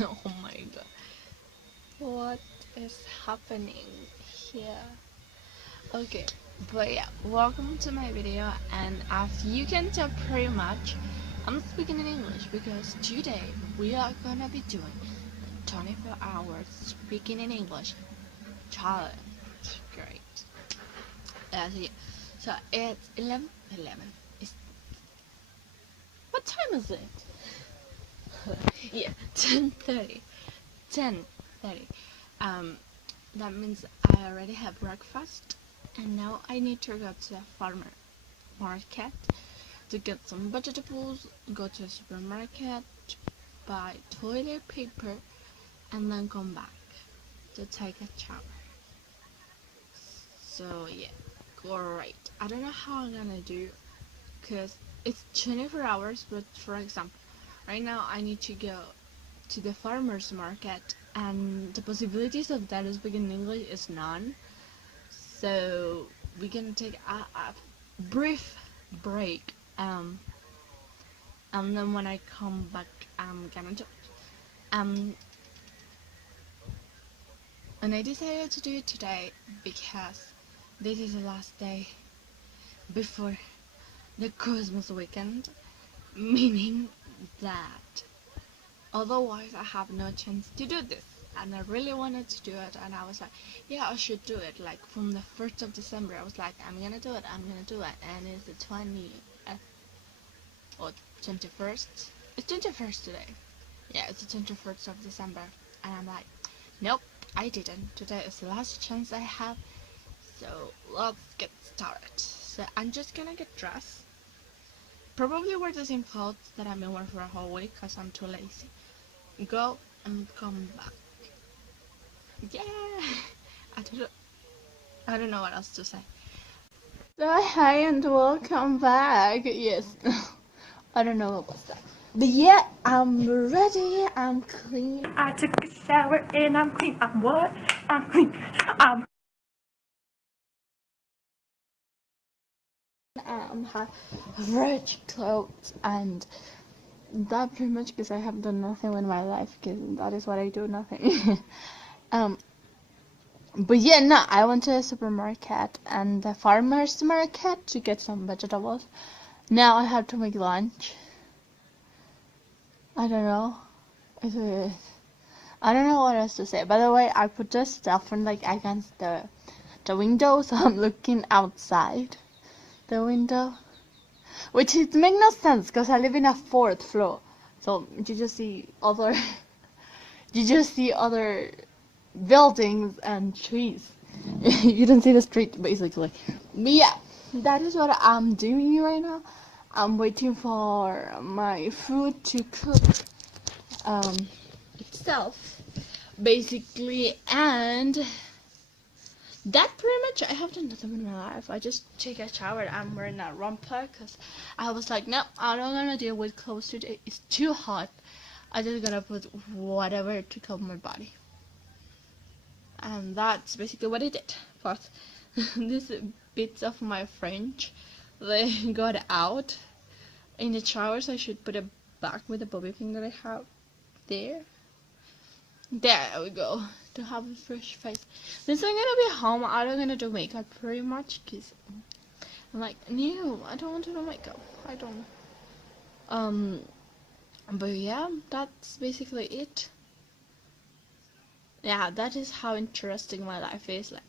Oh my god. What is happening here? Okay, but yeah, welcome to my video, and as you can tell pretty much, I'm speaking in English because today we are gonna be doing 24 hours speaking in English challenge. Great. Yeah. So it's 11. It's, what time is it? Yeah, 10:30. 10:30. Um, that means I already have breakfast, and now I need to go to the farmer market to get some vegetables, go to the supermarket, buy toilet paper, and then come back to take a shower. So yeah, great. I don't know how I'm gonna do because it's 24 hours, but for example, right now I need to go to the farmer's market, and the possibilities of that speaking English is none. So we're gonna take a brief break, and then when I come back, I'm gonna do it. And I decided to do it today because this is the last day before the Christmas weekend, meaning that otherwise I have no chance to do this. And I really wanted to do it, and I was like, yeah, I should do it. Like from the 1st of December, I was like, I'm gonna do it, and it's the 20th or 21st. It's 21st today. Yeah, it's the 21st of December, and I'm like, nope, I didn't. Today is the last chance I have, so let's get started. So I'm just gonna get dressed. Probably wear the same clothes that I've been wearing for a whole week because I'm too lazy. Go and come back. Yeah, I don't know. I don't know what else to say. So hi and welcome back. Yes, I don't know what was that. But yeah, I'm ready. I'm clean. I took a shower and I'm clean. I'm what? I'm clean. I'm Have rich clothes, and that pretty much because I have done nothing with my life, because that is what I do, nothing. um but yeah, no, I went to the supermarket and the farmer's market to get some vegetables. Now I have to make lunch. I don't know. I don't know what else to say. By the way, I put this stuff in like against the window, so I'm looking outside the window. Which it makes no sense because I live in a fourth floor. So you just see other buildings and trees. You don't see the street basically. But yeah, that is what I'm doing right now. I'm waiting for my food to cook itself basically, and that pretty much I have done nothing in my life. I just take a shower. I'm wearing a romper because I was like, no, I'm not gonna deal with clothes today. It's too hot. I just gotta put whatever to cover my body. And that's basically what I did. But these bits of my French, they got out in the showers. I should put it back with the bobby pin that I have there. There we go. To have a fresh face. Since I'm gonna be home, I'm not gonna do makeup pretty much because I'm like, no, I don't want to do makeup. I don't. Um, but yeah, that's basically it. Yeah, that is how interesting my life is. Like,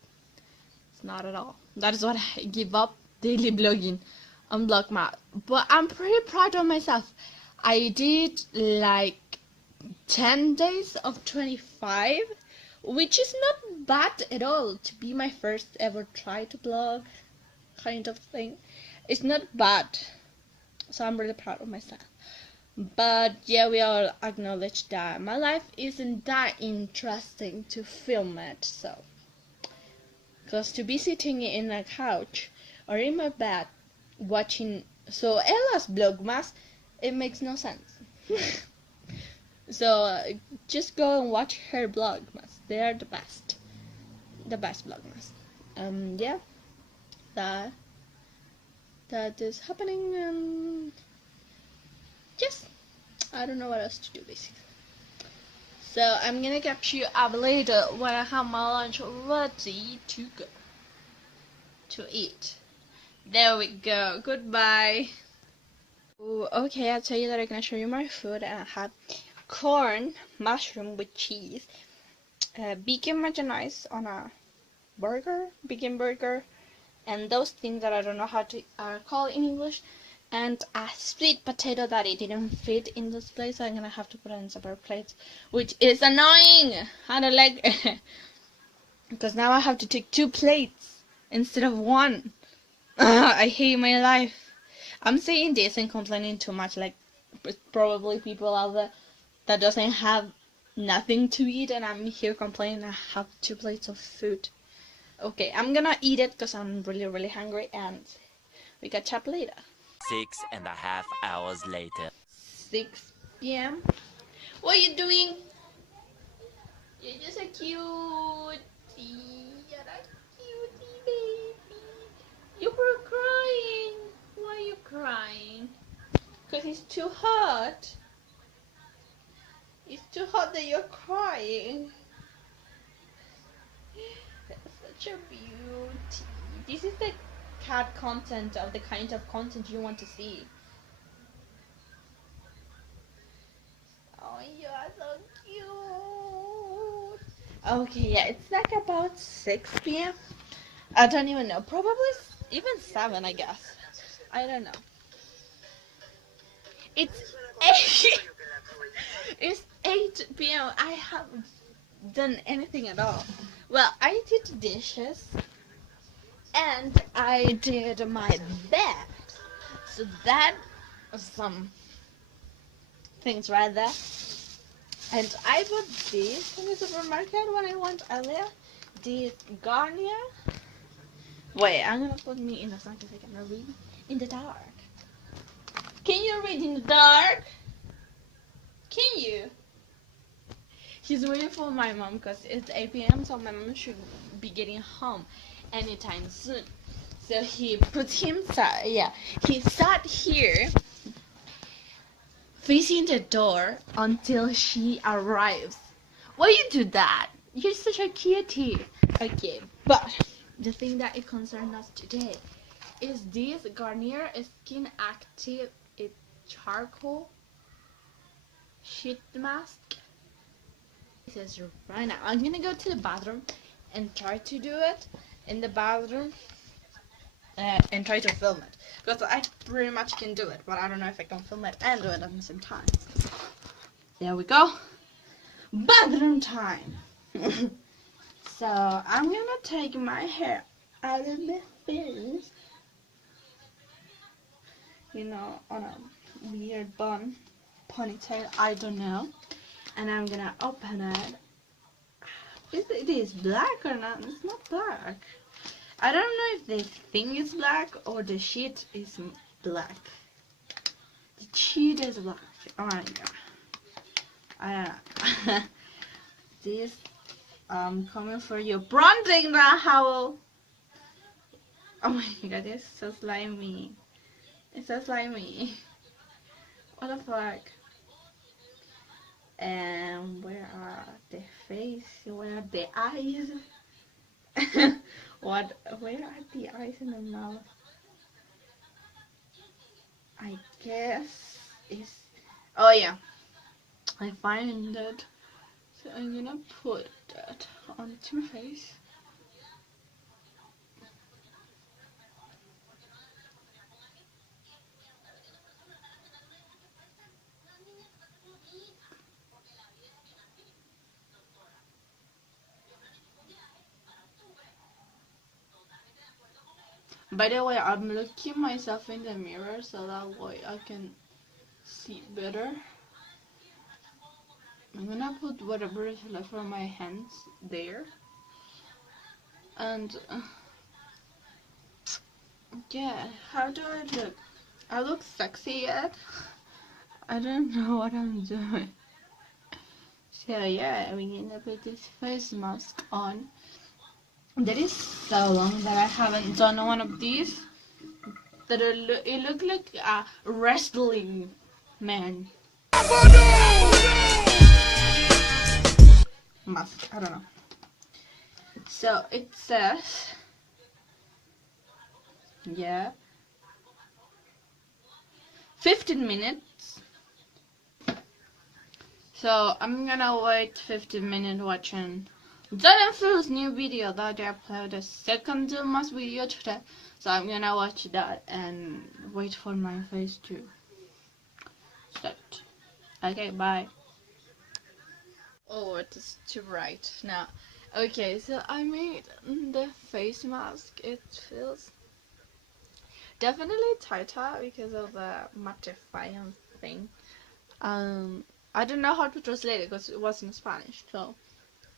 it's not at all. That is what I give up daily blogging on Blogmat. But I'm pretty proud of myself. I did like 10 days of 25, which is not bad at all to be my first ever try to blog kind of thing. It's not bad, so I'm really proud of myself. But yeah, we all acknowledge that my life isn't that interesting to film it, so. Because to be sitting in a couch or in my bed watching so Ella's Vlogmas, it makes no sense. So just go and watch her Vlogmas. They are the best Vlogmas. Yeah, that that is happening, and yes, I don't know what else to do basically. So I'm gonna catch you up later when I have my lunch ready to go to eat. There we go. Goodbye. Ooh, okay, I'll tell you that I'm gonna show you my food, and I have corn, mushroom with cheese, bacon mayonnaise on a burger, bacon burger, and those things that I don't know how to are called in English, and a sweet potato that it didn't fit in this place, so I'm gonna have to put it in separate plates, which is annoying. I don't like it because now I have to take 2 plates instead of 1. I hate my life. I'm saying this and complaining too much, like probably people out there that doesn't have nothing to eat, and I'm here complaining I have 2 plates of food. Okay, I'm gonna eat it because I'm really, really hungry, and we catch up later. 6.5 hours later. 6 p.m. What are you doing? You're just a cutie. You're a cutie baby. You were crying. Why are you crying? Because it's too hot. It's too hot that you're crying. Such a beauty. This is the cat content of the kind of content you want to see. Oh, you are so cute. Okay, yeah, it's like about 6 p.m. I don't even know. Probably even 7, I guess. I don't know. It's 8. It's 8 p.m. I haven't done anything at all. Well, I did dishes and I did my bed. So that was some things right there. And I bought this in the supermarket when I went earlier. This Garnier. Wait, I'm gonna put me in the sun because I cannot read in the dark. Can you read in the dark? Can you? He's waiting for my mom because it's 8 p.m. so my mom should be getting home anytime soon. So he puts himself, he sat here facing the door until she arrives. Why you do that? You're such a cutie. Okay, but the thing that it concerns us today is this Garnier Skin Active Charcoal Sheet Mask. This is right now. I'm gonna go to the bathroom and try to do it in the bathroom and try to film it. Because I pretty much can do it, but I don't know if I can film it and do it at the same time. There we go. Bathroom time. So I'm gonna take my hair out of the face, on a weird bun, ponytail, I don't know. And I'm gonna open it. It is black or not? It's not black. I don't know if the thing is black or the sheet is black. The sheet is black. Oh my god. I don't know. This coming for you. Bronzing Rahul. Oh my god, it's so slimy. It's so slimy. What the fuck? And where are the face? Where are the eyes? Where are the eyes and the mouth? I guess it's. Oh yeah, I find it. So I'm gonna put that onto my face. By the way, I'm looking myself in the mirror so that way I can see better. I'm gonna put whatever is left for my hands there. And yeah, how do I look? I look sexy yet? I don't know what I'm doing. So yeah, we're gonna put this face mask on. That is so long that I haven't done one of these. That it looked like a wrestling man. mask. I don't know. So it says, yeah, 15 minutes. So I'm gonna wait 15 minutes watching Jonathan's new video that they uploaded the second mask video today. So I'm gonna watch that and wait for my face to start. Okay, bye. Oh, it is too bright now. Okay, so I made the face mask. It feels definitely tighter because of the mattifying thing. I don't know how to translate it because it was in Spanish. So,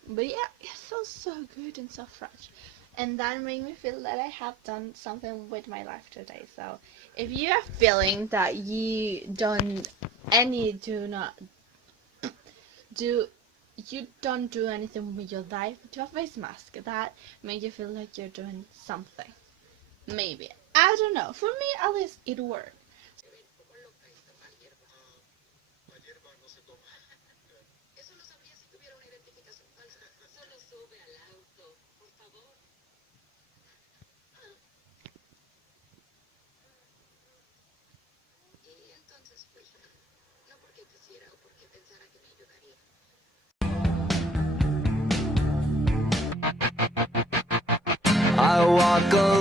but yeah, it feels so good and so fresh, and that made me feel that I have done something with my life today. So, if you are feeling that do not do you don't do anything with your life, do a face mask that make you feel like you're doing something. Maybe. I don't know. For me, at least, it worked. I walk alone.